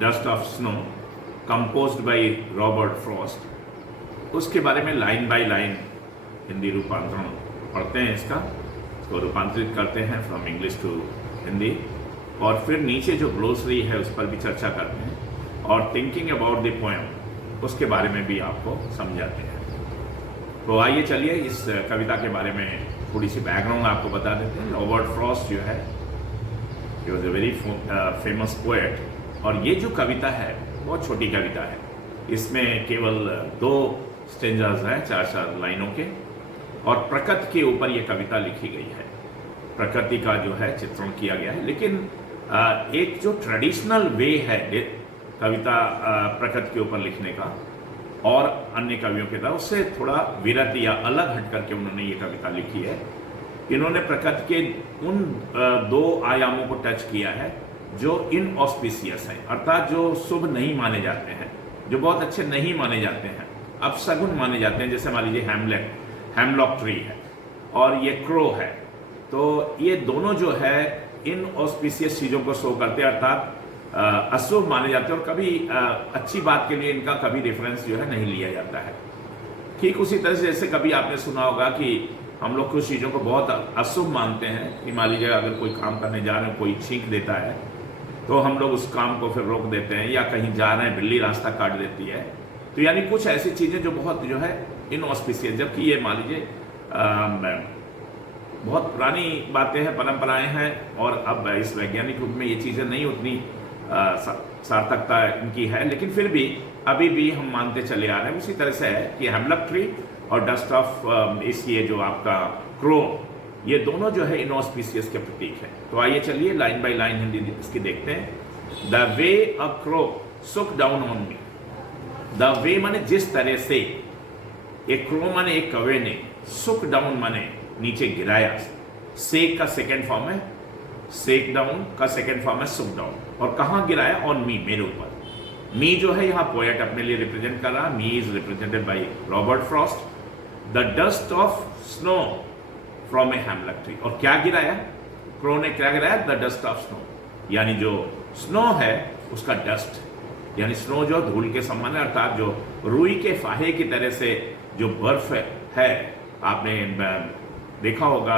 Dust of snow composed by Robert Frost, उसके बारे में लाइन बाय लाइन हिंदी रूपांतरण पढ़ते हैं इसको रूपांतरित करते हैं फ्रॉम इंग्लिश टू हिंदी, और फिर नीचे जो ग्लोसरी है उस पर भी चर्चा करते हैं, और थिंकिंग अबाउट द पोएम उसके बारे में भी आपको समझाते हैं। तो आइए चलिए इस कविता के बारे में थोड़ी सी बैकग्राउंड आपको बता देते हैं। रॉबर्ट फ्रॉस्ट जो है, he was a very famous poet, और ये जो कविता है बहुत छोटी कविता है, इसमें केवल 2 स्टेंजास हैं 4-4 लाइनों के, और प्रकृति के ऊपर ये कविता लिखी गई है। प्रकृति का जो है चित्रण किया गया है, लेकिन एक जो ट्रेडिशनल वे है कविता प्रकृति के ऊपर लिखने का और अन्य कवियों के तरह, उससे थोड़ा विरत या अलग हट करके उन्होंने ये कविता लिखी है। इन्होंने प्रकृति के उन 2 आयामों को टच किया है जो इनऑस्पिशियस है, अर्थात जो शुभ नहीं माने जाते हैं, जो बहुत अच्छे नहीं माने जाते हैं, अपशगुन माने जाते हैं। जैसे मान लीजिए हेमलॉक ट्री है और ये क्रो है, तो ये दोनों जो है इनऑस्पिशियस चीज़ों को शो करते हैं, अर्थात अशुभ माने जाते हैं, और कभी अच्छी बात के लिए इनका कभी रेफरेंस जो है नहीं लिया जाता है। ठीक उसी तरह से जैसे कभी आपने सुना होगा कि हम लोग कुछ चीज़ों को बहुत अशुभ मानते हैं, कि मान लीजिए अगर कोई काम करने जा रहे हैं, कोई छींक देता है तो हम लोग उस काम को फिर रोक देते हैं, या कहीं जा रहे हैं बिल्ली रास्ता काट देती है, तो यानी कुछ ऐसी चीज़ें जो बहुत जो है इनऑस्पिशियस, जबकि ये मान लीजिए बहुत पुरानी बातें हैं, परंपराएं हैं, और अब इस वैज्ञानिक रूप में ये चीज़ें नहीं उतनी सार्थकता इनकी है, लेकिन फिर भी अभी भी हम मानते चले आ रहे हैं। उसी तरह से है कि हेमलॉक ट्री और डस्ट ऑफ ये जो आपका क्रो, ये दोनों जो है इनऑस्पिशियस के प्रतीक है। तो आइए चलिए लाइन बाय लाइन हिंदी इसकी देखते हैं। द वे अ क्रो सुक down on me, the way माने जिस तरह से, एक क्रो माने एक कौवे ने, सुक डाउन माने नीचे गिराया, सेक का सेकेंड फॉर्म है, सेक डाउन का सेकेंड फॉर्म है सुक डाउन, और कहाँ गिराया? ऑन मी, मेरे ऊपर। मी जो है यहाँ पोएट अपने लिए रिप्रेजेंट कर रहा, me is represented by Robert Frost. The dust of snow from a hemlock tree, और क्या गिराया? क्रो ने क्या गिराया? द डस्ट ऑफ स्नो, यानी जो स्नो है उसका डस्ट, यानी स्नो जो धूल के समान है, अर्थात जो रुई के फाहे की तरह से जो बर्फ है, आपने देखा होगा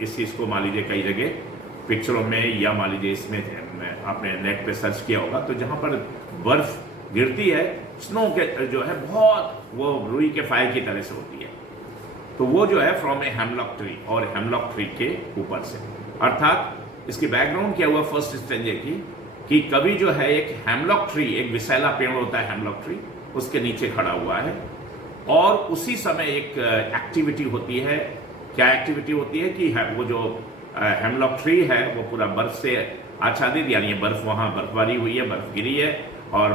इस चीज को, मान लीजिए कई जगह पिक्चरों में, या मान लीजिए इसमें आपने नेट पे सर्च किया होगा, तो जहां पर बर्फ गिरती है स्नो के जो है बहुत वो रुई के फाहे की तरह से होती है, तो वो जो है फ्रॉम ए हेमलॉक ट्री, और हेमलॉक ट्री के ऊपर से, अर्थात इसकी बैकग्राउंड क्या हुआ फर्स्ट स्टेंजे की, कि कभी जो है एक हेमलॉक ट्री, एक विशैला पेड़ होता है हेमलॉक ट्री, उसके नीचे खड़ा हुआ है, और उसी समय एक एक्टिविटी होती है। क्या एक्टिविटी होती है कि वो जो हेमलॉक ट्री है वो पूरा बर्फ से आच्छादित, यानी ये बर्फ, वहाँ बर्फबारी हुई है, बर्फ गिरी है, और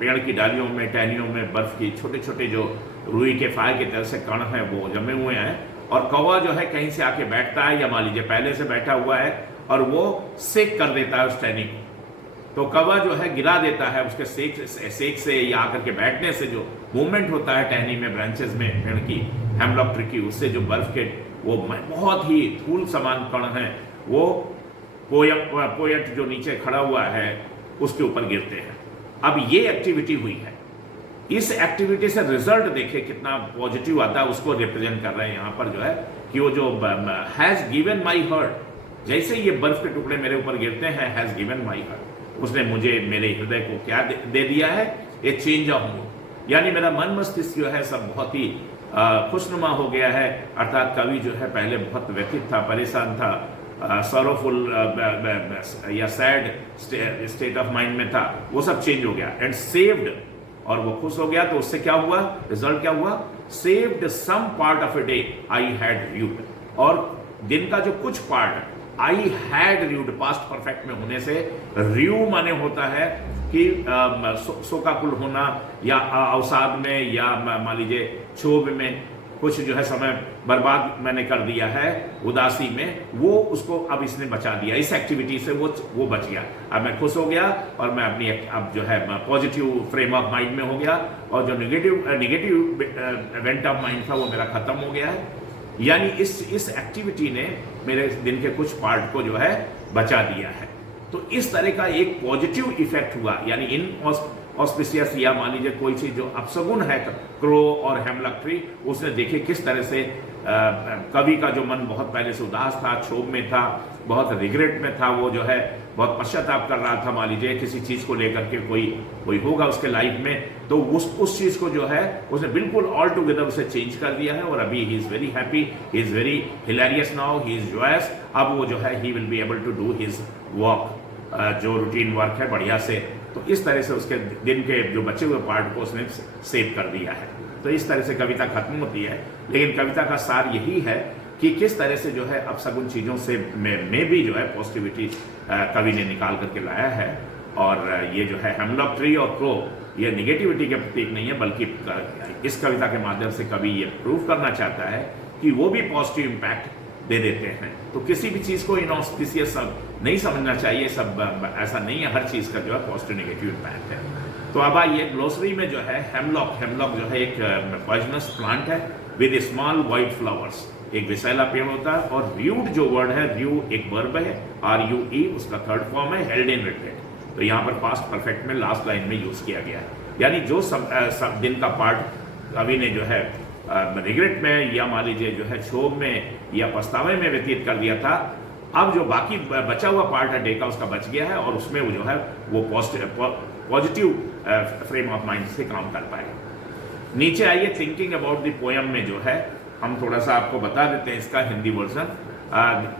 पेड़ की डालियों में, टहनियों में बर्फ की छोटे छोटे जो रुई के फाहे की तरह से कण हैं वो जमे हुए हैं, और कौवा जो है कहीं से आके बैठता है, या मान लीजिए पहले से बैठा हुआ है, और वो सेक कर देता है उस टहनी को, तो कौवा जो है गिरा देता है उसके सेक से या आकर के बैठने से जो मूवमेंट होता है टहनी में, ब्रांचेस में पेड़ की, हेमलॉक ट्री की, उससे जो बर्फ के वो बहुत ही धूल समान कण हैं, वो पोएट जो नीचे खड़ा हुआ है उसके ऊपर गिरते हैं। अब ये एक्टिविटी हुई है, इस एक्टिविटी से रिजल्ट देखिए कितना पॉजिटिव आता है, उसको रिप्रेजेंट कर रहे हैं यहाँ पर जो है, कि वो जो हैज गिवन माई हार्ट, जैसे ये बर्फ के टुकड़े मेरे ऊपर गिरते हैं, हैज गिवन माई हार्ट, उसने मुझे, मेरे हृदय को क्या दे दिया है? ए चेंज ऑफ मूड, यानी मेरा मन मस्तिष्क जो है सब बहुत ही खुशनुमा हो गया है, अर्थात कवि जो है पहले बहुत व्यथित था, परेशान था, सॉरोफुल या सैड स्टेट ऑफ माइंड में था, वो सब चेंज हो गया, एंड सेव्ड, और वो खुश हो गया, तो उससे क्या हुआ? रिजल्ट क्या हुआ? Saved some part of a day I had rived, और दिन का जो कुछ part I had rived, past perfect में होने से रिव्यू माने होता है कि शोकाकुल होना, या अवसाद में, या मान लीजिए क्षोभ में, कुछ जो है समय बर्बाद मैंने कर दिया है उदासी में, वो उसको अब इसने बचा दिया, इस एक्टिविटी से वो बच गया, अब मैं खुश हो गया, और मैं अपनी अब जो है पॉजिटिव फ्रेम ऑफ माइंड में हो गया, और जो निगेटिव इवेंट ऑफ माइंड था वो मेरा खत्म हो गया है। यानी इस एक्टिविटी ने मेरे दिन के कुछ पार्ट को जो है बचा दिया है। तो इस तरह का एक पॉजिटिव इफेक्ट हुआ, यानी इन ऑस्पिशियस या मान लीजिए कोई चीज जो अपशगुन है क्रो और हेमलॉक ट्री, उसने देखे किस तरह से कवि का जो मन बहुत पहले से उदास था, क्षोभ में था, बहुत रिग्रेट में था, वो जो है बहुत पश्चाताप कर रहा था, मान लीजिए किसी चीज को लेकर के कोई होगा उसके लाइफ में, तो उस चीज को जो है उसने बिल्कुल ऑल टुगेदर उसे चेंज कर दिया है। और अभी he is very happy, he is very hilarious now, he is joyous. अब वो जो है he will be able to do his work, जो रूटीन वर्क है बढ़िया से। तो इस तरह से उसके दिन के जो बचे हुए पार्ट को उसने सेव कर दिया है। तो इस तरह से कविता खत्म होती है, लेकिन कविता का सार यही है कि किस तरह से जो है अपशगुन चीजों से में भी जो है पॉजिटिविटी कवि ने निकाल करके लाया है। और ये जो है हेमलॉक ट्री और क्रो, ये निगेटिविटी के प्रतीक नहीं है, बल्कि इस कविता के माध्यम से कवि ये प्रूव करना चाहता है कि वो भी पॉजिटिव इम्पैक्ट दे देते हैं। तो किसी भी चीज को इनऑस्पिशियस नहीं समझना चाहिए, सब ऐसा नहीं है, हर चीज का जो है पॉजिटिव नेगेटिव इम्पैक्ट है। तो अब आइए ग्लोसरी में जो है हेमलॉक जो है एक पॉइजनस प्लांट है विद स्मॉल वाइट फ्लावर्स, एक विषैला पेड़ होता है। और र्यूट जो वर्ड है, र्यू एक वर्ब है, RUE उसका थर्ड फॉर्म है, हेल्ड इन रिग्रेट। तो यहाँ पर पास्ट परफेक्ट में लास्ट लाइन में यूज किया गया है, यानी जो सब दिन का पार्ट कवि ने जो है रिग्रेट में या मान लीजिए जो है क्षोभ में या पछतावे में व्यतीत कर दिया था, अब जो बाकी बचा हुआ पार्ट है डे का उसका बच गया है, और उसमें वो जो है वो पॉजिटिव फ्रेम ऑफ माइंड से काम कर पाएगा। नीचे आइए थिंकिंग अबाउट द पोयम में जो है हम थोड़ा सा आपको बता देते हैं इसका Hindi version.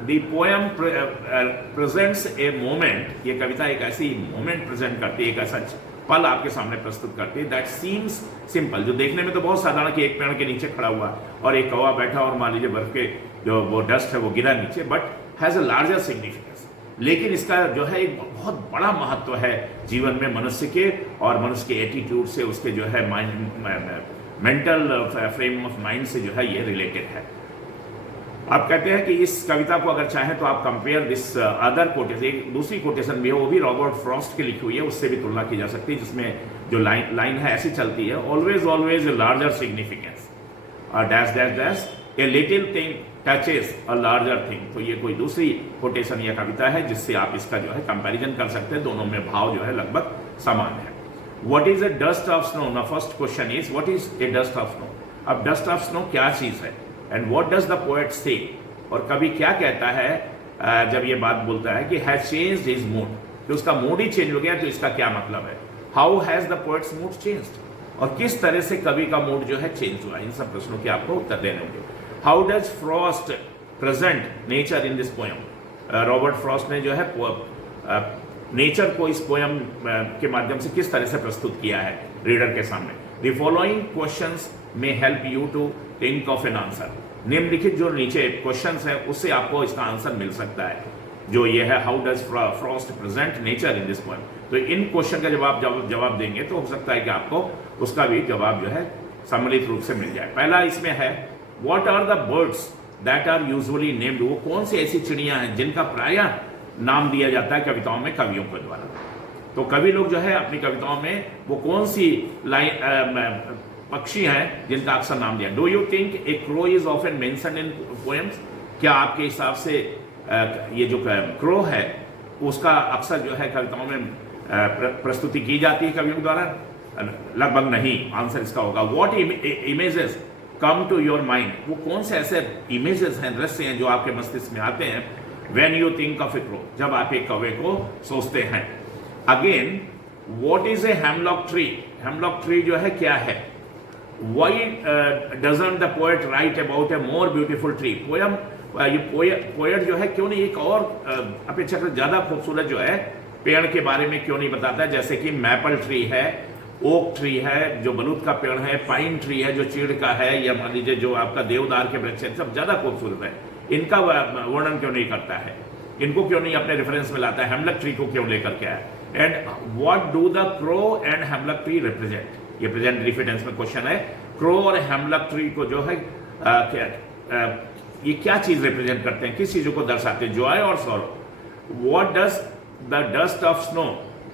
The poem presents a moment, ये कविता एक ऐसी मोमेंट प्रेजेंट करती है, एक ऐसा पल आपके सामने प्रस्तुत करती है दैट सीम्स सिंपल, जो देखने में तो बहुत साधारण कि एक पेड़ के नीचे खड़ा हुआ और एक कौवा बैठा और मान लीजिए बर्फ के जो वो डस्ट है वो गिरा नीचे, but has a larger significance. लेकिन इसका जो है एक बहुत बड़ा महत्व है जीवन में मनुष्य के, और मनुष्य के एटीट्यूड से, उसके जो है मेंटल फ्रेम ऑफ माइंड से जो है ये रिलेटेड है। आप कहते हैं कि इस कविता को अगर चाहें तो आप कंपेयर दिस अदर कोटेशन, एक दूसरी कोटेशन भी है, वो भी रॉबर्ट फ्रॉस्ट की लिखी हुई है, उससे भी तुलना की जा सकती है, जिसमें जो लाइन है ऐसी चलती है, always always a larger significance, dash dash dash a little thing touches a larger thing. तो ये कोई दूसरी कोटेशन या कविता है जिससे आप इसका जो है कंपैरिजन कर सकते हैं, दोनों में भाव जो है लगभग समान है। What is a dust of snow? Now first question is what is a dust of snow? अब dust of snow क्या चीज है? And what does the poet say? और कवि क्या कहता है जब ये बात बोलता है कि has changed his mood, कि उसका मूड ही चेंज हो गया, तो इसका क्या मतलब है? How has the poet's mood changed? और किस तरह से कवि का मूड जो है चेंज हुआ? इन सब प्रश्नों के आपको उत्तर देने होंगे। How does Frost present nature in this poem? Robert Frost ने जो है नेचर को इस पोयम के माध्यम से किस तरह से प्रस्तुत किया है रीडर के सामने। The following questions may help you to think of an answer. निम्नलिखित जो नीचे क्वेश्चंस है उससे आपको इसका आंसर मिल सकता है, जो ये है how does Frost present nature in this poem. तो इन क्वेश्चन का जवाब देंगे तो हो सकता है कि आपको उसका भी जवाब जो है सम्मिलित रूप से मिल जाए। पहला इसमें है what are the birds that are usually named, वो कौन सी ऐसी चिड़ियां हैं जिनका प्रायः नाम दिया जाता है कविताओं में कवियों के द्वारा। तो कवि लोग जो है अपनी कविताओं में वो कौन सी पक्षी हैं जिनका अक्सर नाम दिया। Do you think A crow is often mentioned in poems? क्या आपके हिसाब से ये जो क्रो है उसका अक्सर जो है कविताओं में प्रस्तुति की जाती है कवियों द्वारा? लगभग नहीं, आंसर इसका होगा what images come to your mind, वो कौन से ऐसे इमेजेस हैं, दृश्य हैं जो आपके मस्तिष्क में आते हैं When you think of a crow, जब आप एक कौवे को सोचते हैं। Again, what is a hemlock tree? Hemlock tree जो है क्या है? Why doesn't the poet write about a more beautiful tree? ये poet जो है क्यों नहीं एक और अपेक्षाकृत ज्यादा खूबसूरत जो है पेड़ के बारे में क्यों नहीं बताता? जैसे कि मैपल ट्री है, ओक ट्री है जो बलूत का पेड़ है, पाइन ट्री है जो चीड़ का है, या मान लीजिए जो आपका देवदार के वृक्ष है, सब ज्यादा खूबसूरत है। इनका वर्णन क्यों नहीं करता है? इनको क्यों नहीं अपने रेफरेंस में लाता है? हेमलॉक ट्री को क्यों लेकर के आया? And what do the crow and hemlock tree represent? ये प्रेजेंट डिफिडेंस में क्वेश्चन है। क्रो और हेमलॉक ट्री को जो है ये क्या चीज रिप्रेजेंट करते हैं, किस चीजों को दर्शाते हैं? जॉय और sorrow. What does the dust of snow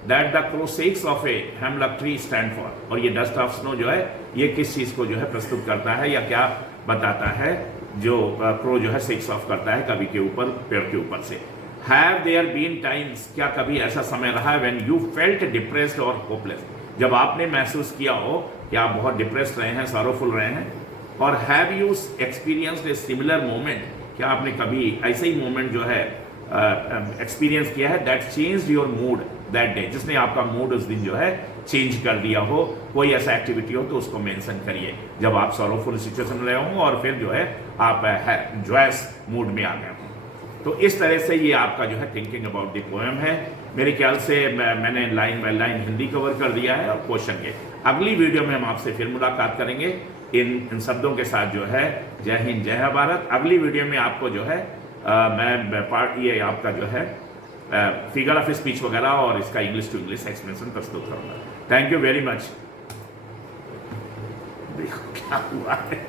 that the crow sex of a hemlock tree stand for? और ये डस्ट ऑफ स्नो जो है ये किस चीज को जो है प्रस्तुत करता है या क्या बताता है जो क्रो जो है सेक्स ऑफ करता है कवि के ऊपर, पेड़ के ऊपर से? हैव देयर बीन टाइम्स, क्या कभी ऐसा समय रहा है व्हेन यू फेल्ट डिप्रेस्ड और होपलेस, जब आपने महसूस किया हो कि आप बहुत डिप्रेस्ड रहे हैं, सॉरोफुल रहे हैं। और have you experienced a similar moment, क्या आपने कभी ऐसे ही मोमेंट जो है एक्सपीरियंस किया है that changed your mood that day, जिसने आपका मूड उस दिन जो है चेंज कर दिया हो। कोई ऐसा एक्टिविटी हो तो उसको मेंशन करिए जब आप सॉरोफुल सिचुएशन में रहे हों और फिर जो है आप जॉयस मूड में आ गए हों। तो इस तरह से ये आपका जो है थिंकिंग अबाउट द पोएम है। मेरे ख्याल से मैंने line by line Hindi cover कर दिया है और क्वेश्चन के। अगली वीडियो में हम आपसे फिर मुलाकात करेंगे इन शब्दों के साथ जो है। जय हिंद, जय भारत। अगली वीडियो में आपको जो है मैं पार्ट ये आपका जो है फिगर ऑफ स्पीच वगैरह और इसका इंग्लिश टू इंग्लिश एक्सप्लेनेशन प्रस्तुत करूंगा। Thank you very much. देखो क्या हुआ है।